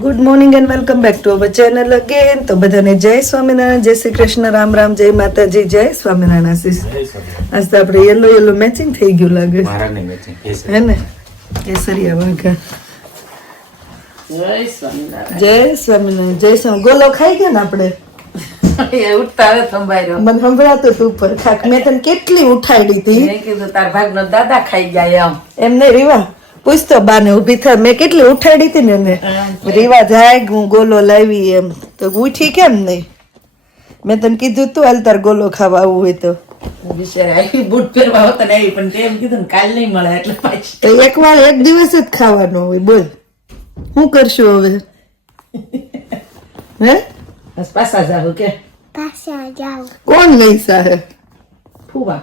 Good morning and welcome back to our channel again. તો બધાને જય સ્વામિનારાયણ, જય શ્રી કૃષ્ણ, રામ રામ, જય માતાજી, જય સ્વામિનારાયણ. આશીષ આજ તો આપણે યલો યલો મેચિંગ થઈ ગયું લાગે હે ને, કેસરિયા વાઘા. જય સ્વામિનારાયણ. જય સ્વામિનારાયણ, જય સ્વામી. ગોલો ખાઈ ગયા ને આપણે? ઉઠતા હવે થંભાઈ મને સંભળાતું હતું ઉપર ખાક. મેં તને કેટલી ઉઠાડી હતી. મેં કીધું તાર ભાગનો દાદા ખાઈ ગયા એમ નહીં રીવા, પૂછતો બાને ઊભી થાય. મેં કેટલી ઉઠાડી હતી ને એને. રીવા જાય હું ગોલો લાવી એમ, તો ઉઠી કેમ નહીં? મેં તને કીધું તું હાલ તાર ગોલો ખાવા આવવું હોય તો. બિચારી આવી બૂટ પહેરવા હોત ને આવી, પણ તેમ કીધું ને કાલ નહીં મળે એટલે પાછી તો એક વાર એક દિવસ જ ખાવાનો હોય. બોલ શું કરશું હવે? હે બસ પાછા જાવ કે કોણ લઈ સાહે? ફુવા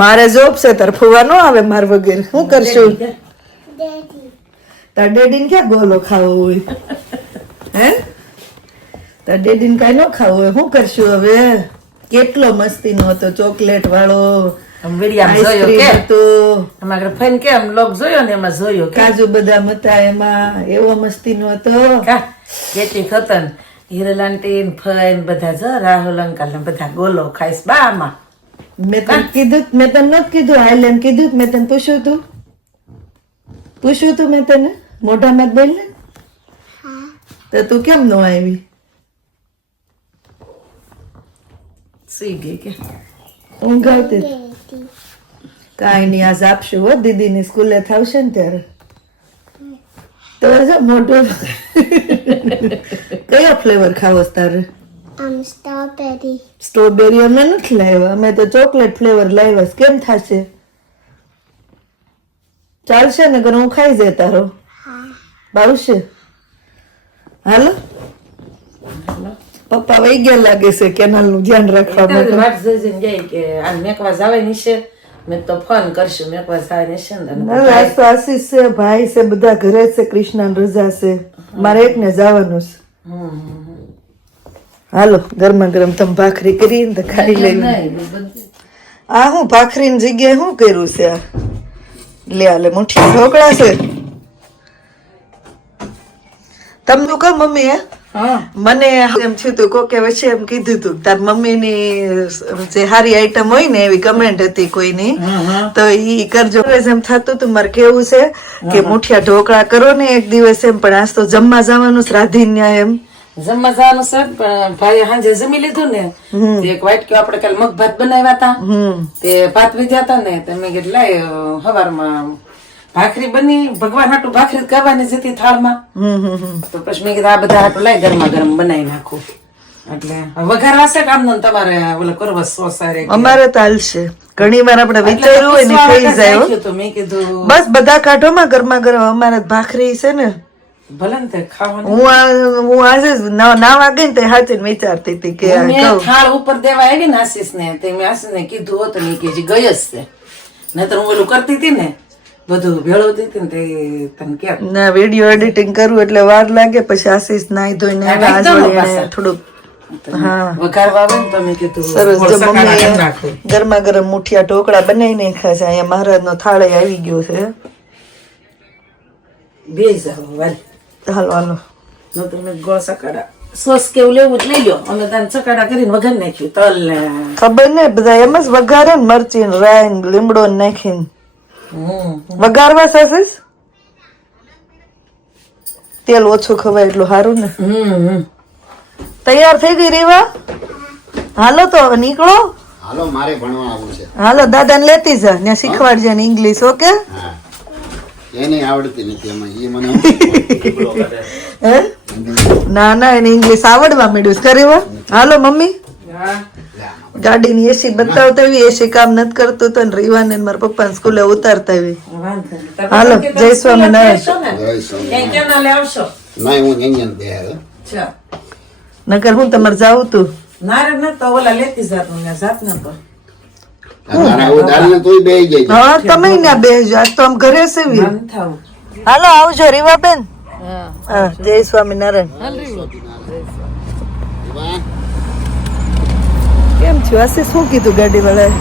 મારે જોબ છે તાર ફુવા નો આવે માર વગર. શું કરશું? તાર ડેડી ને ક્યાં ગોલો ખાવો હોય? હે તાર ડેડી ને કઈ ન ખાવું હોય. શું કરશું હવે? કેટલો મસ્તી નો હતો, ચોકલેટ વાળો, વિડીયો જોયો આઈસ્ક્રીમ કે હતો, અમારે ફેન કેમ લોક જોયો ને એમાં જોયો કે કાજુ બદામ હતા એમાં. એવો મસ્તી નો હતો. કા કેટલી ખતન હિરલાંટી ફઈન બધા જો રાહુલ અંકલ ને બધા ગોલો ખાઈશ બામાં. મેં તને કીધું, મેં તને નથી કીધું આઈલેન્ડ કીધું? મેં તને પૂછ્યું તું મેં તને મોઢામાં જ બોલ ને. તો તું કેમ નો આવી? સી ગઈ કે ઊંઘ આવતી? કાંઈ નહીં, આજ આપશું હો દીદીની સ્કૂલે થાવશે ને ત્યારે. તો જો મોઢું કયો ફ્લેવર ખાવો છે તારે? સ્ટ્રોબેરી અમે નથી લાવ્યા, અમે તો ચોકલેટ ફ્લેવર લાવ્યા છે. કેમ થશે? ચાલશે ને? કે હું ખાઈ જાય તારો? ભાવશે? હાલો પપ્પા વહી ગયા લાગે છે કેનાલ નું ધ્યાન રાખવા માટે. વાત જોઈને જાય કે આ મેકવા જવાની છે, મેં તો ફોન કરશું મેકવા જવાની છે ને. આજ તો આશીષ છે, ભાઈ છે, બધા ઘરે છે, કૃષ્ણ રજા છે, મારે એકને જવાનું છે. હાલો ગરમા ગરમ તમે ભાખરી કરીને તો ખાઈ લેવી. આ હું ભાખરીની જગ્યાએ શું કર્યું છે? આ લે આલે મુઠ્ઠી ઢોકળા છે. તમને કહો મમ્મી હે મને એમ થયું તું કોકે વચ્ચે એમ કીધું તું તાર મમ્મી ની જે સારી આઈટમ હોય ને એવી કમેન્ટ હતી કોઈની, તો ઈ કરજો. એમ થતું તું મારે કેવું છે કે મુઠિયા ઢોકળા કરો ને એક દિવસ એમ, પણ આજ તો જમવા જવાનું રાધીન એમ જમવા જવાનું છે પણ ભાઈ સાંજે જમી લીધું ને એક વાટકી આપણે કાલ મગ ભાત બનાવ્યા હતા તે ભાત વિધ્યા હતા ને તમે કેટલાય સવારમાં ભાખરી બની ભગવાન હાટું ભાખરી કરવાની જતી થાળમાં, તો પછી મેં કીધું આ બધા હાટું લાય ગરમા ગરમ બનાવી નાખું. એટલે વઘારવા છે કામ નો તમારે ઓલો કરવો સોસારે? અમારે તો હાલશે. ઘણી વાર આપણે વિચાર્યું હોય ને થઈ જાય. તો મેં કીધું બસ બધા કાઢો માં ગરમા ગરમ. અમારે ભાખરી છે ને, ભલે ને તે ખાવાનું. હું આજે નાવા ગઈ ને તે હાથે વિચારતી હતી કે મેં થાળ ઉપર દેવા આવી ને આશીષ ને, તે મેં આશીષ ને કીધું હોતું ને કે હજી ગઈ જ છે, નહીતર હું ઓલું કરતી હતી ને બધું ભેળવતી હતી ને તે તને કેમ ના વિડીયો એડિટિંગ કરવું એટલે વાર લાગે. પછી આશીષ નાઈ ધોઈને થોડુંક વઘારવા આવે ને તમે કીધું સરસ. જો મમ્મી ગરમા ગરમ મુઠિયા ઢોકળા બનાવીને ખાશે. અહીંયા મહારાજ નો થાળે આવી ગયો છે. બે જાવ વાલ હાલો હાલો નો તમે ગોળ સકાડા સોસ કેવું લેવું જ લઈ લો. અમે તને સકાડા કરીને વઘાર નાખ્યું તલ ને ખબર ને બધા એમ જ વઘારે ને મરચી ને રાય ને લીમડો નાખીને વઘારવા થશે. તેલ ઓછું ખવાય એટલું સારું ને. તૈયાર થઈ ગઈ રેવા? હાલો તો હવે નીકળો. હાલો મારે ભણવા આવવું છે. હાલો દાદા ને લેતી જા, ત્યાં શીખવાડજે ને ઇંગ્લિશ. ઓકે? એને આવડતી નથી એમાં, એ મને હે ના ના એને ઇંગ્લિશ આવડવા માંડ્યું છે. કરેવા હાલો મમ્મી ગાડીની એસી બતાવતા આવી, એસી કામ નથી કરતું તો રીવાને મારા પપ્પા સ્કૂલે ઉતારતા આવી. હાલો જય સ્વામિનારાયણ. ના હું અહીંયા બે હવે નકર હું તમારે જાવું તું નારે ન તો ઓલા લેતી જાત ને જાત ન તો હા તમે ના બેસજો. આજ તો આમ ઘરે સેવી. હાલો આવજો રીવાબેન. હા જય સ્વામિનારાયણ. કેમ થયું આશીષ? શું કીધું ગાડી વાળાએ?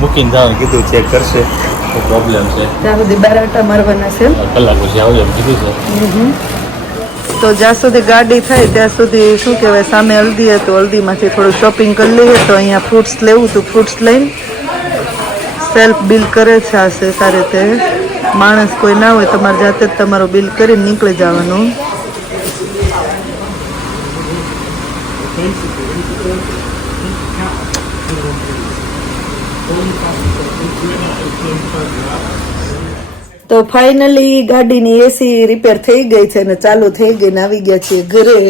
મૂકીને જવાનું કીધું, ચેક કરશે પ્રોબ્લેમ છે ત્યાં સુધી બાર આટા મારવાના છે. કલાક પછી આવજો એમ કીધું છે. તો જ્યાં સુધી ગાડી થાય ત્યાં સુધી શું કહેવાય, સામે હલ્દી હતું, હલ્દીમાંથી થોડું શોપિંગ કરી લઈએ. તો અહીંયા ફ્રૂટ્સ લેવું હતું, ફ્રૂટ્સ લઈને સેલ્ફ બિલ કરે છે આ આ રીતે. માણસ કોઈ ના હોય, તમારે જાતે જ તમારું બિલ કરીને નીકળી જવાનું. તો ફાઇનલી ગાડીની એસી રિપેર થઈ ગઈ છે અને ચાલુ થઈ ગઈ ને આવી ગયા છીએ ઘરે.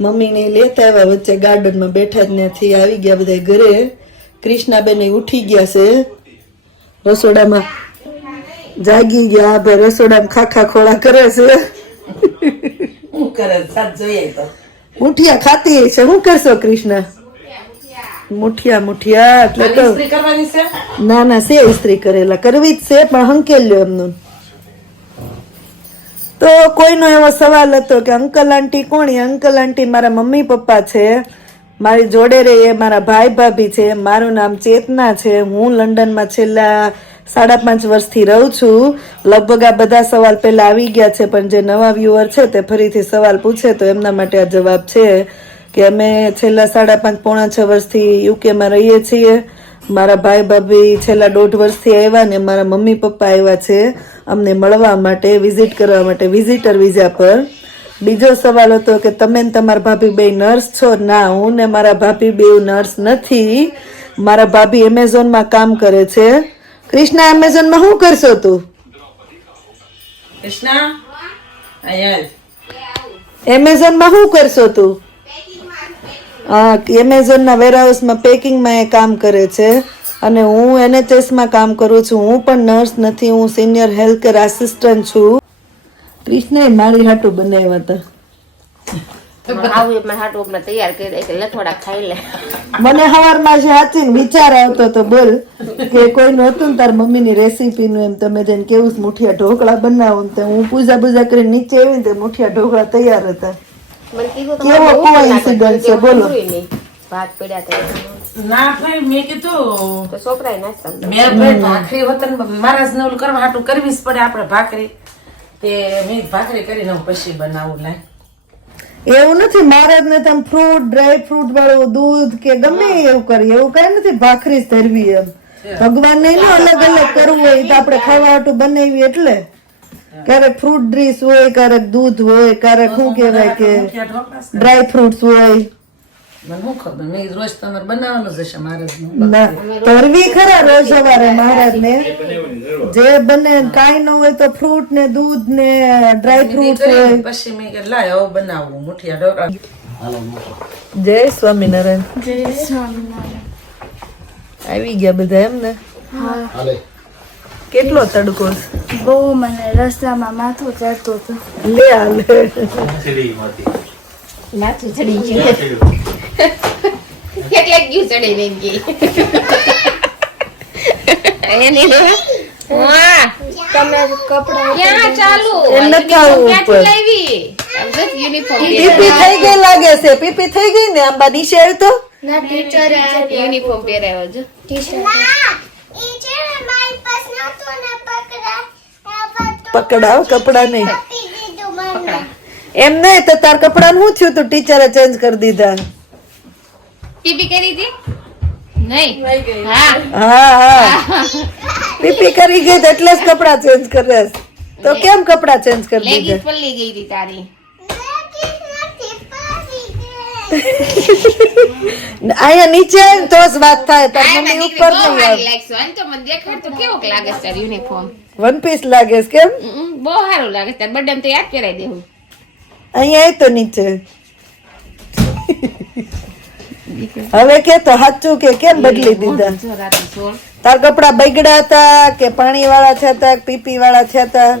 મમ્મીને લેતા આવ્યા, વચ્ચે ગાર્ડનમાં બેઠા જ ત્યાંથી આવી ગયા બધા ઘરે. કૃષ્ણાબેન ઉઠી ગયા છે, રસોડામાં જાગી ગયા. ભાઈ રસોડામાં ખાખા ખોળા કરે છે. મુઠિયા ખાતી છે. શું કરશો કૃષ્ણા? મુઠિયા એટલે તો ના ના સે ઇસ્ત્રી કરેલા કરવી જ છે, પણ હંકેલ્યો એમનું. તો કોઈનો એવો સવાલ હતો કે અંકલ આંટી કોણ? અંકલ આંટી મારા મમ્મી પપ્પા છે, મારી જોડે રહે એ મારા ભાઈ ભાભી છે. મારું નામ ચેતના છે. હું લંડનમાં છેલ્લા 5.5 વર્ષથી રહું છું. લગભગ આ બધા સવાલ પહેલા આવી ગયા છે, પણ જે નવા વ્યુઅર છે તે ફરીથી સવાલ પૂછે તો એમના માટે આ જવાબ છે કે અમે છેલ્લા 5.5 પોણા 6 વર્ષથી યુકેમાં રહીએ છીએ. મારા ભાઈ ભાભી છેલ્લા 1.5 વર્ષથી આવ્યા ને મારા મમ્મી પપ્પા આવ્યા છે અમને મળવા માટે, વિઝિટ કરવા માટે, વિઝિટર વિઝા પર. બીજો સવાલ હતો કે તમે ને તમારા ભાભી બે નર્સ છો? ના, હું ને મારા ભાભી બે નર્સ નથી. મારા ભાભી એમેઝોનમાં કામ કરે છે. કૃષ્ણા, એમેઝોનમાં શું કરશો તું? કૃષ્ણા એમેઝોનમાં શું કરશો તું? એમેઝોનના વેરહાઉસમાં પેકિંગમાં એ કામ કરે છે અને હું NHSમાં કામ કરું છું. હું પણ નર્સ નથી, હું સિનિયર હેલ્થ કેર આસિસ્ટન્ટ છું. કૃષ્ણે મારી હાટું બનાવ્યા હતા. મને સવારમાં સાચી વિચાર આવતો તો બોલ કે કોઈનું હતું ને તાર મમ્મીની રેસીપીનું, એમ તમે જઈને કેવું મુઠિયા ઢોકળા બનાવો ને હું પૂજા કરીને નીચે આવી ને મુઠિયા ઢોકળા તૈયાર હતા. કેવો કોઇન્સિડન્સ છે બોલો. ના ભાઈ મેં કીધું ભાખરી વતન મહારાજ ને ઓલું કરવા હાટું કરવી જ પડે આપણે ભાખરી. તે મેં ભાખરી કરીને પછી બનાવું. લાય એવું નથી, મહારાજ ને તમે ફ્રૂટ, ડ્રાય ફ્રૂટ વાળું દૂધ કે ગમે એવું કરીએ, એવું કઈ નથી. ભાખરી જ ધરવી એમ ભગવાન ને અલગ અલગ કરવું હોય તો આપણે ખાવા હાટું બનાવી. એટલે ક્યારેક ફ્રૂટ ડ્રીસ હોય, ક્યારેક દૂધ હોય, ક્યારેક શું કહેવાય કે ડ્રાય ફ્રૂટ્સ હોય. મને શું ખબર, મેં રોજ તમારે બનાવવાનું જ હશે મહારાજ કરવી ખરા રોજ સવારે મહારાજ ને જે બને. કાંઈ ન હોય તો ફ્રૂટ ને દૂધ ને ડ્રાય ફ્રૂટ હોય. પછી મેં કે લાય હવે બનાવું મુઠિયા ઢોકળા. જય સ્વામિનારાયણ. જય સ્વામિનારાયણ. આવી ગયા બધા એમ ને? કેટલો તડકો છે? બહુ. મને રસ્તામાં માથું ચડતું હતું. લે હાલે માથું ચડી ગયું એટલે ગયું ચડી રહી ગઈ તમે કપડા ક્યાં ચાલુ પીપી થઈ ગઈ લાગે છે. પીપી થઈ ગઈ ને આંબા નીચે આવ્યું તો ના ટીચર યુનિફોર્મ પહેરાવ્યો છે. ટીચર પકડાવ કપડા નહીં એમ નહીં તો તાર કપડા શું થયું તું? ટીચરે ચેન્જ કરી દીધા. પીપી કરી હતી નહીં? હા પીપી કરી ગઈ એટલે જ કપડા ચેન્જ કરે. તો કેમ કપડા ચેન્જ કરી દીધા? પલ્લી ગઈ હતી તારી. અહીંયા નીચે તો જ વાત થાય. તાર મમ્મી ઉપર નહીં આવે. તો મને દેખાડતું કેવું લાગે છે યુનિફોર્મ? વન પીસ લાગે છે કેમ? બહુ સારું લાગે છે. બર્થડે તો યાદ કરાવી દેવું. અહીંયા તો નીચે હવે કે તો સાચું કે કેમ બદલી દીધા? તાર કપડા બગડ્યા હતા કે પાણી વાળા થયા હતા, પીપી વાળા થયા હતા?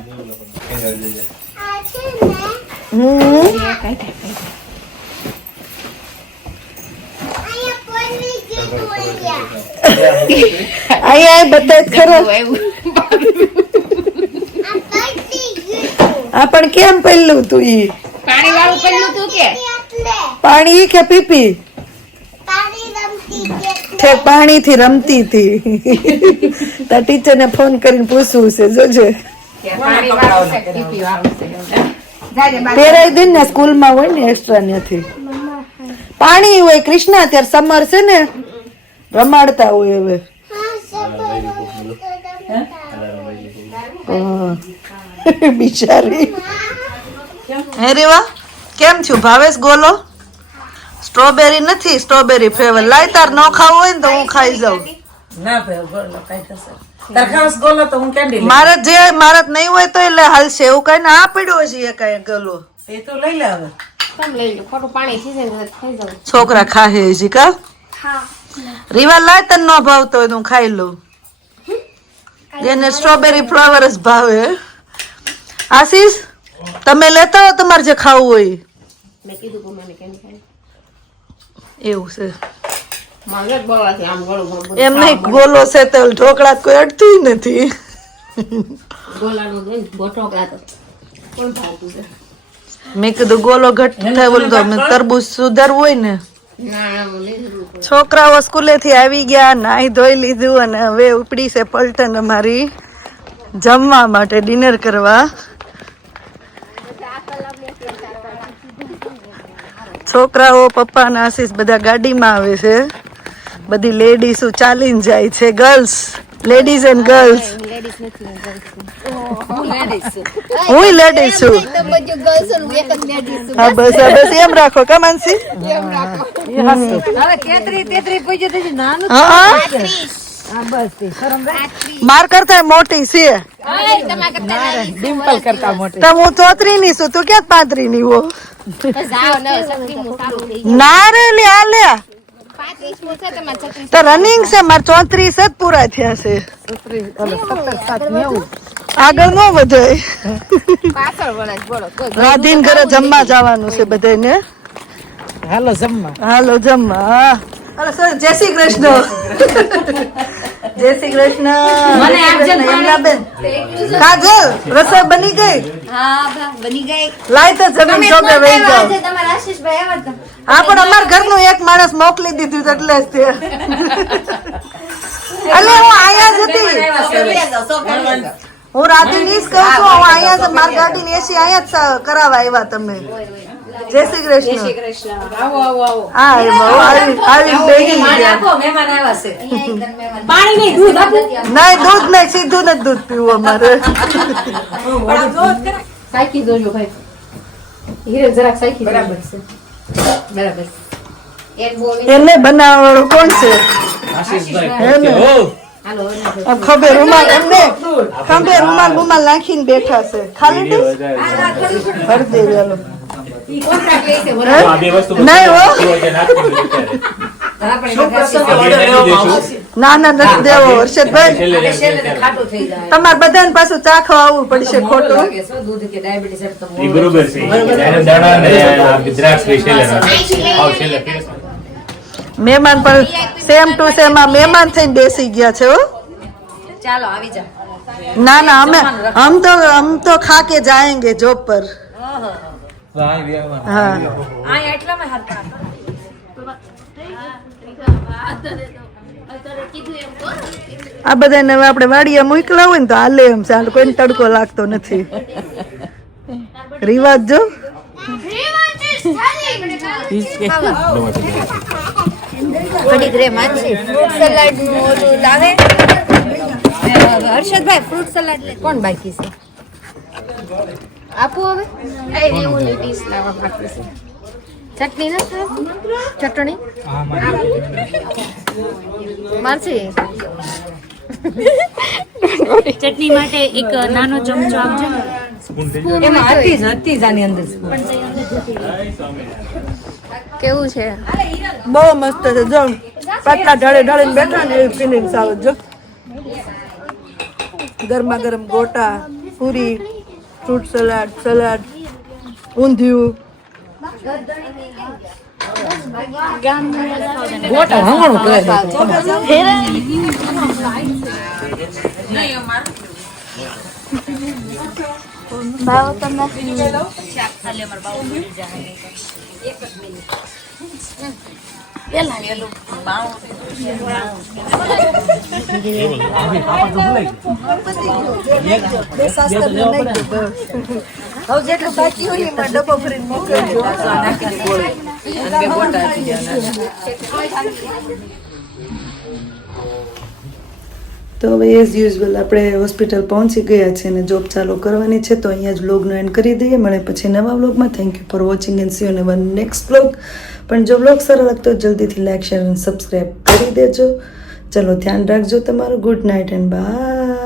અહીંયા બધા ખરા. આ પણ કેમ પહેલું તું? ઈ પાણી વાળું પહેલું તું કે પાણી કે પીપી? પાણી થી રમતી હતી. તાર ટીચર ને ફોન કરીને પૂછવું છે જોજે. પહેરાઈ દે ને સ્કૂલ માં હોય ને એક્સ્ટ્રા નથી પાણી હોય કૃષ્ણા અત્યારે સમર છે ને રમાડતા હોય હવે બિચારી હે રેવા કેમ છું ભાવેશ ગોલો સ્ટ્રોબેરી નથી સ્ટ્રોબેરી ફ્લેવર લાય તાર ન ખાવું હોય ને તો હું ખાઈ જાઉં ના ભાઈ ગોલો કઈ થશે તાર ખાસ ગોલો તો હું કેન્ડી મારે જે મારે નહીં હોય તો એટલે હાલશે એવું કઈ ને આ પડ્યો છે એ કઈ ગલો એ તો લઈ લે હવે તમે લઈ લો ખોટું પાણી થઈ જાય ને ખાઈ જાવ છોકરા ખાહે છે કા રીવા લાય તને ન ભાવતો હોય તો હું ખાઈ લઉં એને સ્ટ્રોબેરી ફ્લેવર જ ભાવે આશીષ તમે લેતા હો તમારે જે ખાવું હોય મેં કીધું કે મને કેમ ખાય એવું છે મારે જ બોલાથી આમ ગળું એમ નહીં ગોલો છે તો ઢોકળા કોઈ અડતું નથી ગોલાનું દોઈ ગોઠોકડા તો કોણ ભાવતું છે મેં કીધું ગોલો ઘટ થાય બોલું તો તરબૂચ સુધારવું હોય ને ના મને જરૂર છોકરાઓ સ્કૂલેથી આવી ગયા નાહી ધોઈ લીધું અને હવે ઉપડી છે પલટન અમારી જમવા માટે ડિનર કરવા છોકરાઓ પપ્પા અને આશીષ બધા ગાડીમાં આવે છે બધી લેડીઝ ચાલીને જાય છે girls ladies and girls ladies નથી હું લેડીઝ હું લેડીઝ છું તો બધું ગર્લ્સ હું એક જ લેડીઝ છું હા બસ એમ રાખો કમાનસી એમ રાખો હવે 33 પૂછ્યું તો નાનું હા બસ શરમ માર કરતા મોટી છે તમારે કરતા ડિમ્પલ કરતા મોટી તો હું 34 ની છું તું ક્યાં 35 ની હો જાવ ને શક્તિ મુ સારું થઈ ના રે લે આ લે 35 મુ છે તમારે 36 તો રનિંગ છે માર 34 જ પૂરા થયા છે 17 આગળ નો વધાય પાછળ વળે બોલો કોઈ રાધીન ઘરે જમવા જવાનું છે બધાને હાલો જમવા હાલો જમવા હા અરે સર જય શ્રી કૃષ્ણ જય શ્રી કૃષ્ણ મને આપજે બેન કાજલ રસોઈ બની ગઈ હા બની ગઈ લાય તો જમીન ચોકે વહી જાઓ તમારા આશીષભાઈ આવ્યા હા પણ અમાર ઘરનું એક માણસ મોકલી દીધું તો એટલે જ તે અલે હું આયા જ હતી હું રાતે નીસ કહું છું હું આયા જ મારી ગાડીની એસી આયા જ કરાવવા આવ્યા તમે જય શ્રી કૃષ્ણ આવો આવો આવો હા આવી બેગી ગયા મહેમાન આવ્યા છે પાણી નહીં દૂધ આપો નહીં દૂધ નહીં સીધું નથી દૂધ પીવું અમારે સાઈકી જોજો ભાઈ હીરે જરાક સાઈકી બરાબર છે બરાબર એક બોલી એને બનાવવાળો કોણ છે હાલો ખભે રૂમાલ એમને ખભે રૂમાલ બુમાલ નાખીને બેઠા છે ખાલી દે ભર દે ચાલો ઈ કોન્ટ્રાક્ટ લે છે નહીં હો ના ના નથી દેવો હર્ષદભાઈ ખાટું થઈ જાય તમારે બધાને પાછું ચાખવા આવવું પડશે ખોટું શું દૂધ કે ડાયાબિટીસ એટલે તો એ બરોબર છે એને દાણા ને આ ગુજરાત સ્પેશિયલ મહેમાન પણ સેમ ટુ સેમ આ મહેમાન થઈને બેસી ગયા છે હો ચાલો આવી જા ના ના हम तो खा के जाएंगे जॉब पर हाँ આ એટલામાં હાથ આ બધાને હવે આપણે વાડિયા મોકલા હોય ને તો હાલે એમ છે કોઈને તડકો લાગતો નથી રિવાજ જો ઘડી ગ્રે માછી ફ્રૂટ સલાડ નું લાવે હર્ષદભાઈ ફ્રૂટ સલાડ લે કોણ બાકી છે આપો હવે એ ઓલી ડીશ લાવવા બાકી છે ચટણી નથી ચટણી મારસી ચટણી માટે એક નાનો ચમચો આપજો એમાં હતી જ આની અંદર કેવું છે બહુ મસ્ત છે જો પાટલા ઢળે ઢળીને બેઠા ને એવી ફિલિંગ્સ આવે જો ગરમા ગરમ ગોટા પૂરી ફ્રૂટ સલાડ સલાડ ઊંધિયું ગોટા હંગણું કરે ભાવ તમને હવે જેટલું બાકી હોય એમાં ડબ્બો ભરીને મોકલજો. તો હવે એઝ યુઝ્યુઅલ આપણે હોસ્પિટલ પહોંચી ગયા છે અને જોબ ચાલુ કરવાની છે. તો અહીંયા જ વ્લોગનો એન્ડ કરી દઈએ. મળે પછી નવા વ્લોગમાં. Thank you for watching and C you in our next vlog. પણ જો વ્લોગ સારો લાગતો જલ્દીથી લાઈક શેર અને સબસ્ક્રાઈબ કરી દેજો. ચલો ધ્યાન રાખજો તમારું. Good night and by.